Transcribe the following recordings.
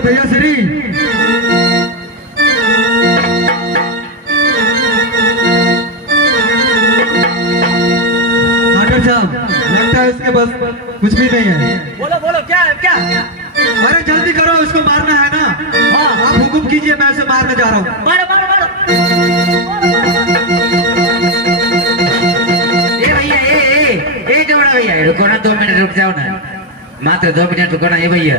भैया श्री साहब, लगता है इसके बस कुछ भी नहीं है। बोलो बोलो, क्या है क्या? अरे जल्दी करो, इसको मारना है ना। हाँ, आप हुकुम कीजिए, मैं इसे मारने जा रहा हूँ। मारो मारो मारो। ए भैया, ए जमड़ा भैया, रुको ना, 2 मिनट रुक जाओ ना, मात्र 2 मिनट रुको ना। ये भैया,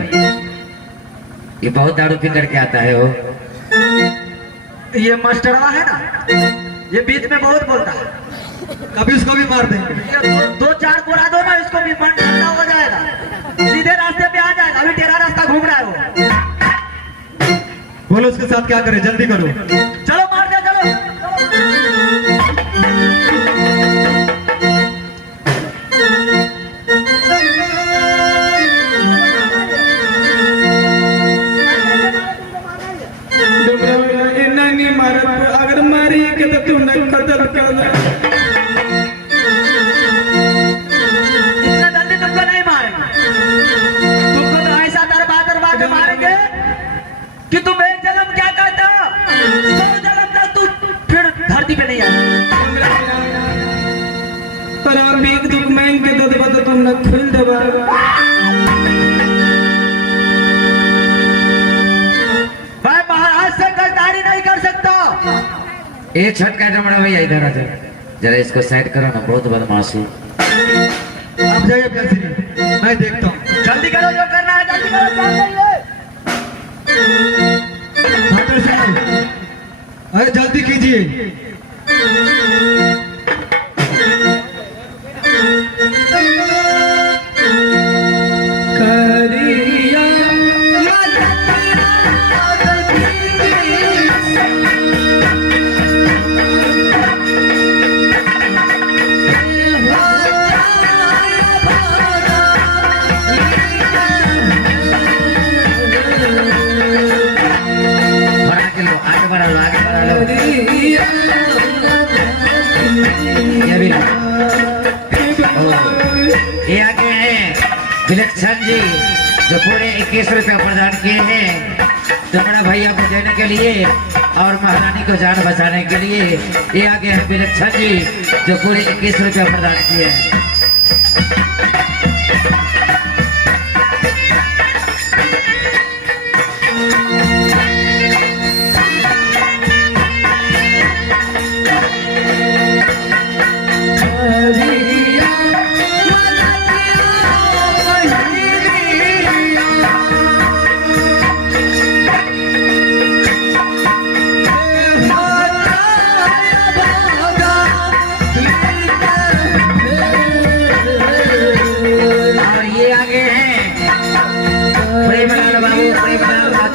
ये बहुत दारू पी करके आता है वो। ये मास्टरवा है ना, ये बीच में बहुत बोलता है। कभी उसको भी मार देंगे। 2-4 कोड़ा दो ना, इसको भी मन ठंडा हो जाएगा, सीधे रास्ते पे आ जाएगा। अभी टेढ़ा रास्ता घूम रहा है वो। बोलो उसके साथ क्या करे, जल्दी करो। चलो मार दे, चलो। नहीं मार, अगर मारी के तो तुम कत्ल कर दे। इतना जल्दी तुमको नहीं मारेंगे, तुमको तो ऐसा दरबा के मारेंगे कि तुम एक जन्म क्या कहते हो, 100 जन्म तक तू फिर धरती पे नहीं आएगा। पर अब एक दुख मांग के दो तो तुम न खुल दबा। भाई महाराज से गद्दारी नहीं कर सकता। ए छटका जमड़ा भैया, इधर आ जाओ जरा, इसको साइड करो ना, बहुत बदमाश है। आप जाइए भैया श्री, मैं देखता हूँ। जल्दी करो, जो करना है जल्दी करो, काम करिए। अरे जल्दी कीजिए। ये आगे हैं विलक्षण जी, जो पूरे 21 रुपया प्रदान किए हैं जमड़ा भैया को देने के लिए और महारानी को जान बचाने के लिए। ये आगे हैं विलक्षण जी, जो पूरे 21 रुपया प्रदान किए हैं।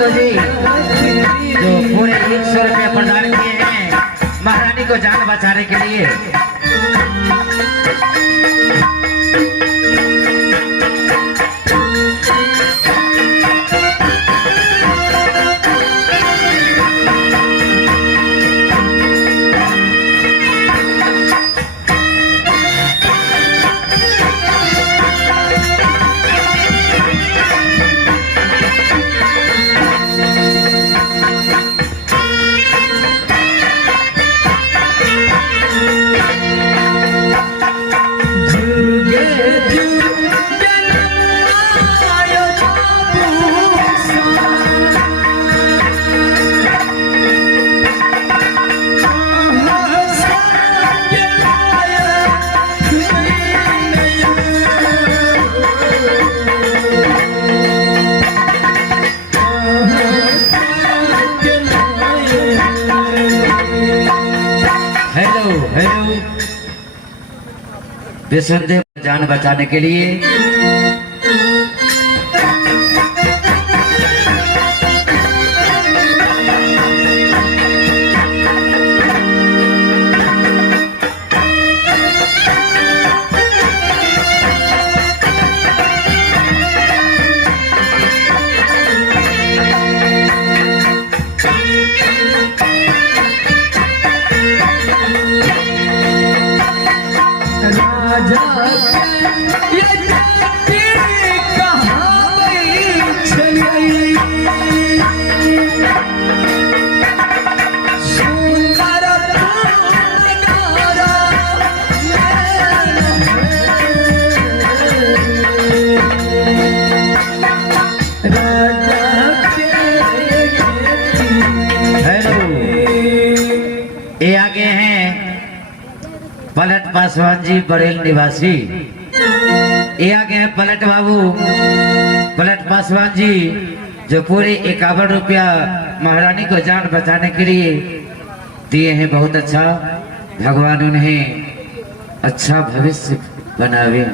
जी, जो पूरे 100 रुपया प्रदान किए हैं महारानी को जान बचाने के लिए। विसर्जन जान बचाने के लिए राजा के ये जाति कहावई छई सुंदर नगारा राजा के हेलो, ये आगे हैं पलट पासवान जी, बरेल निवासी। ये आगे हैं पलट बाबू, पलट पासवान जी, जो पूरे 51 रुपया महारानी को जान बचाने के लिए दिए हैं। बहुत अच्छा, भगवान उन्हें अच्छा भविष्य बनावे।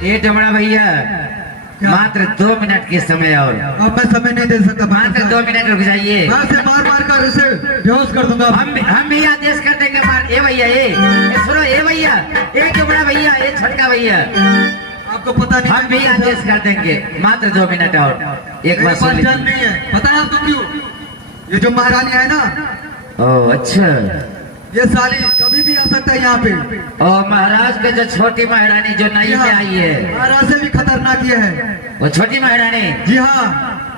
ये डमड़ा भैया मात्र 2 मिनट के समय और अब मैं समय नहीं दे सकता। मात्र 2 मिनट रुक जाइए। मैं उसे मार मार कर इसे बेहोश कर दूंगा। हम भी आदेश कर देंगे। ए भैया, ये सुनो, ए भैया, ए डमड़ा भैया, ये छटका भैया, आपको पता नहीं, हम भी आदेश कर देंगे। मात्र 2 मिनट और एक बार सुन जान नहीं है। पता है आपको क्यों? ये जो महारानी है ना, ओ अच्छा, ये साली कभी भी आ सकता है यहाँ पे। और महाराज के जो छोटी महारानी जो नई में आई है, महाराज से भी खतरनाक ये है। वो छोटी महारानी, जी हाँ,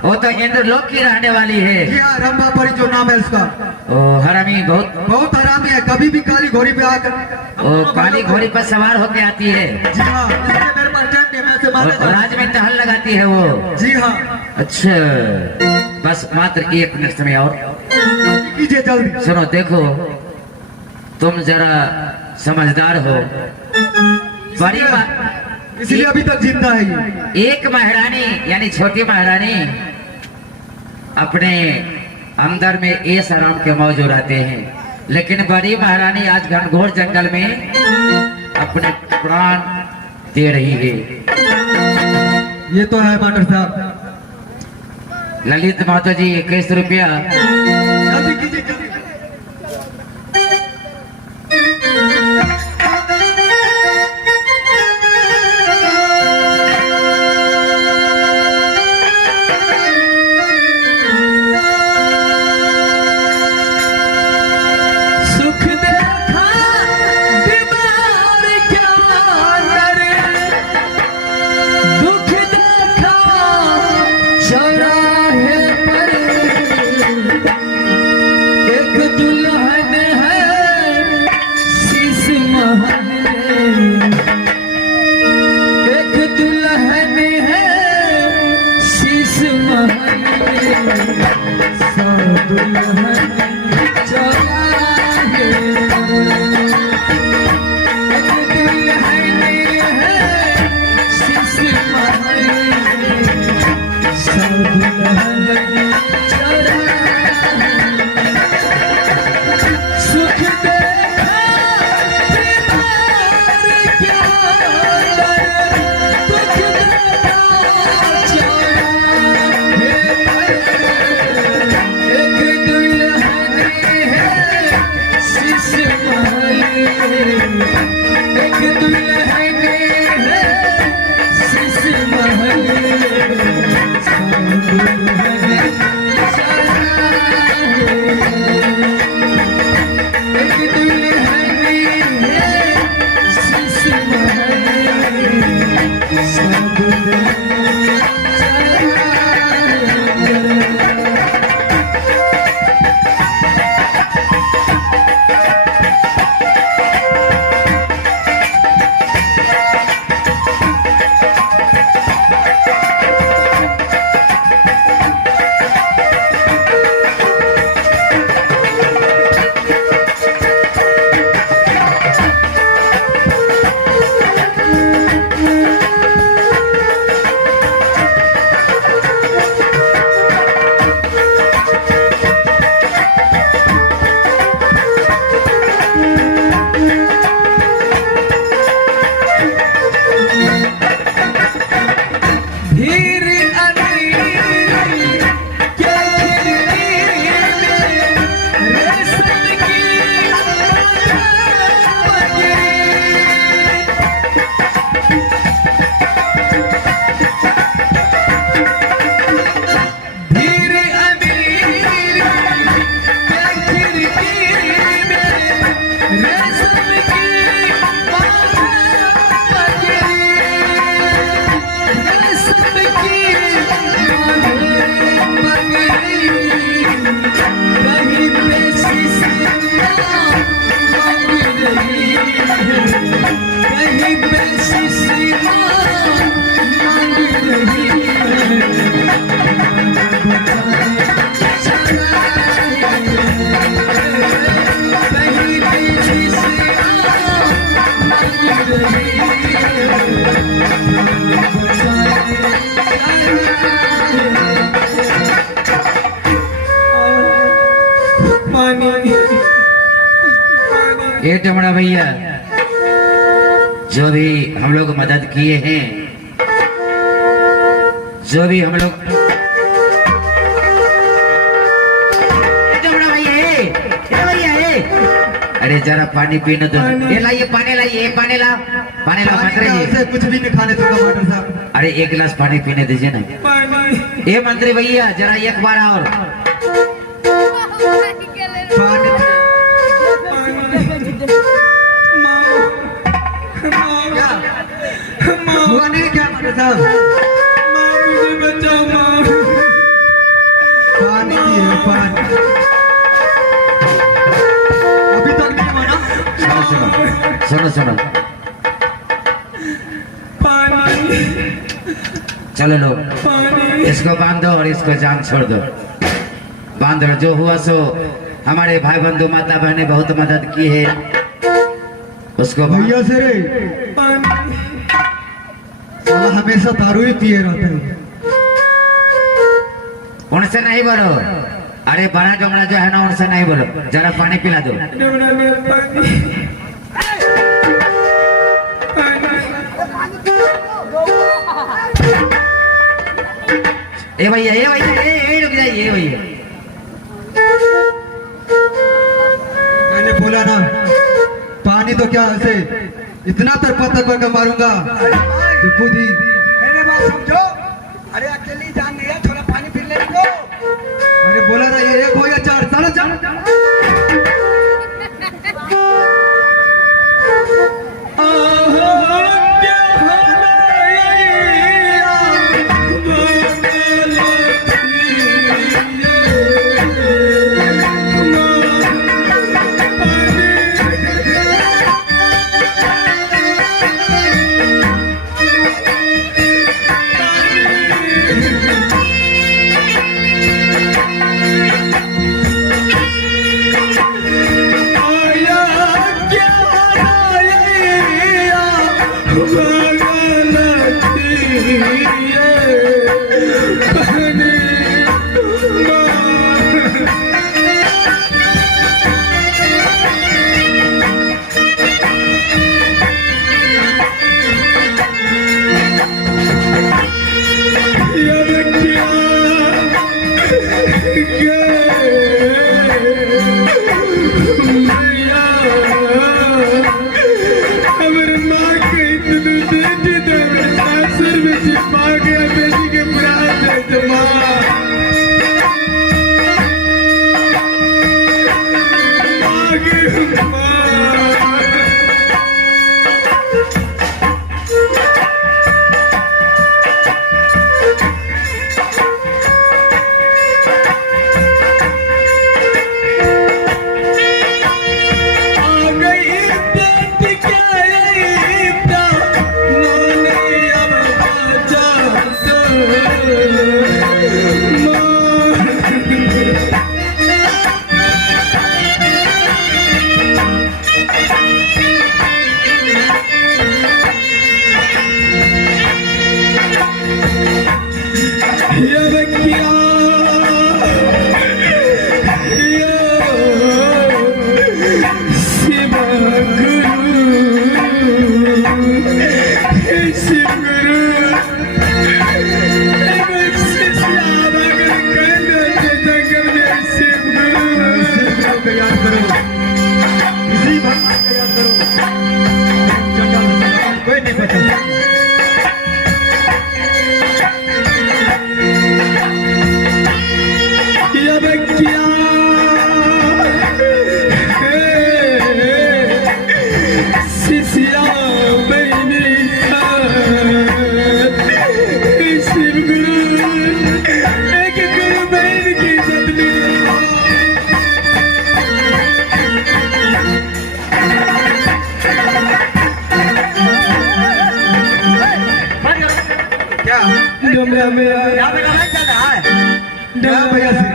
वो तो इंद्रलोक की रहने वाली है। जी हाँ, रंभापरी जो नाम है उसका। ओ हरामी, बहुत बहुत हरामी है। कभी भी काली घोड़ी पे आकर वो काली घोड़ी पर सवार होके आती है। जी हाँ, इसलिए मेरे पास जान नहीं, मैं उसे मार और देता हूँ। राज में टहल लगाती है वो। जी हाँ, अच्छा, बस मात्र 1 मिनट समय और कीजिए जल्दी। सुनो, देखो, तुम जरा समझदार हो। बड़ी इसलिए अभी तक जिंदा है ये। एक महारानी यानी छोटी महारानी अपने अंदर में ऐश आराम के मौज उड़ाते हैं, लेकिन बड़ी महारानी आज घनघोर जंगल में अपने प्राण दे रही है। ये तो है मास्टर साहब। ललित महतो जी 21 रुपया। जल्दी कीजिए, जल्दी। सुख देखा बीमार क्या महल एक दुल्हन है शीश महल सब दुल्हन एक दुल्हन है शीश महल सब दुल्हन ये टमड़ा भैया जो भी हम लोग मदद किए हैं, जो भी हम लोग अरे जरा पानी पीने दो। ये लाइए पानी, लाइए पानी ला, पानी ला मंत्री जी। कुछ भी नहीं खाने दूंगा मास्टर साहब। अरे एक गिलास पानी पीने दीजिए ना। पानी ये मंत्री भैया जरा एक बार और पानी हुआ नहीं क्या मास्टर साहब? मुझे बचाओ माँ। पानी पिए पानी। अभी तक नहीं हुआ ना? सुनो सुनो सुनो, पानी चलो लो, पानी इसको बांधो और इसको जान छोड़ दो। बांध दो। जो हुआ सो हमारे भाई बंधु माता बहने बहुत मदद की है, उसको भैया से रे पानी साला हमेशा दारू ही पिए रहते हैं। उनसे नहीं बोलो। अरे बड़ा डोंगरा जो है ना, उनसे नहीं बोलो। जरा पानी पिला दो। डोरा में पानी ए भैया, ए भैया, ए रुक जाइए, ए भैया। मैंने बोला ना पानी तो क्या ऐसे इतना तरपा कर मारूंगा तो खुद ही। मेरे बात समझो। अरे अकेली जान दिया, थोड़ा पानी पी ले लो। मैंने बोला ना ये एक हो या चार, चलो चलो। कोई नहीं बचा अब क्या शिष्या बहनी शिव गुरु एक गुरु बहन की बदली क्या डमरा मेरा यहाँ पे कहाँ चल रहा है? क्या भैया श्री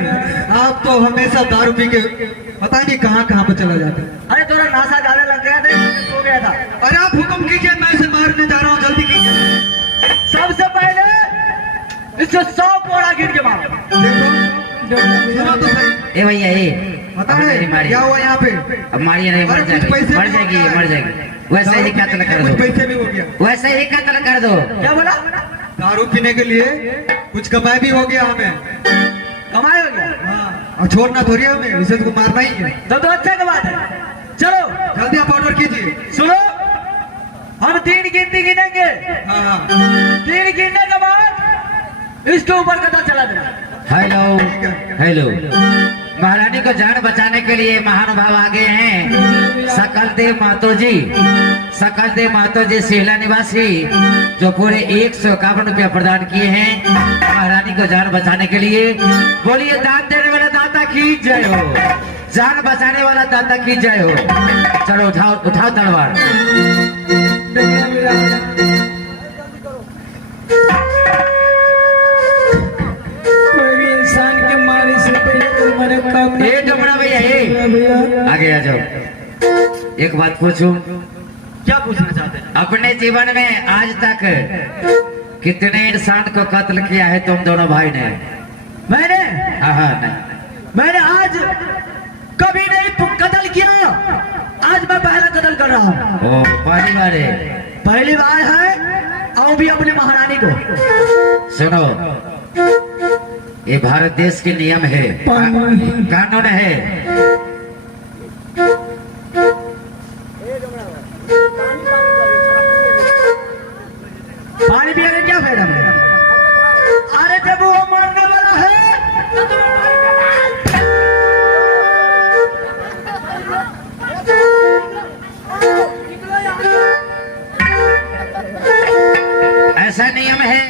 आप तो हमेशा दारू पी के पता नहीं कहाँ कहाँ पर चला जाता है। अरे तोरा नासा ज्यादा लग गया था, सो गया था। अरे आप हुक्म कीजिए, मैं इसे मारने जा रहा हूँ, जल्दी कीजिए। सबसे पहले इसको 100 कोड़ा गिर के मारो। देखो सुनो तो सही, ए भैया ए पता अब मेरी है मारी क्या हुआ यहाँ पे? अब मारिए नहीं, मर अरे कुछ जाएगी पैसे मर भी जाएगी हो गया। मर जाएगी वैसे ही कत्ल कर कुछ दो पैसे भी हो गया, वैसे ही कत्ल कर दो क्या बोला? दारू पीने के लिए कुछ कमाई भी हो गया हमें। कमाई हो गया हाँ, और छोड़ना थोड़ी है हमें, इसे तो मारना ही है। तो अच्छा की बात है। चलो जल्दी आप ऑर्डर कीजिए। सुनो, हम 3 गिनती गिनेंगे। हाँ हाँ 3 गिनने के बाद इसके ऊपर कथा चला देना। हेलो हेलो महारानी को जान बचाने के लिए महानुभाव आगे हैं सकल देव महतो जी, सकल देव महतो जी सिहला निवासी, जो पूरे 151 रुपया प्रदान किए हैं महारानी को जान बचाने के लिए। बोलिए दान देने वाला दाता की जय हो, जान बचाने वाला दाता की जय हो। चलो उठाओ उठाओ तलवार। डमरा मेरा कोई भी इंसान के मारे से पहले कोई मरे काम ए डमरा भैया ए भैया आगे आ जाओ। एक बात पूछूं, क्या पूछना चाहते हैं? अपने जीवन में आज तक कितने इंसान को कत्ल किया है तुम दोनों भाई ने? मैंने हाँ नहीं मैंने आज कभी नहीं कत्ल किया। आज मैं पहला कत्ल कर रहा हूँ। ओ पहली बार है। पहली बार है, और भी अपनी महारानी को। सुनो, ये भारत देश के नियम है, कानून है। पानी पिएगा क्या फायदा है?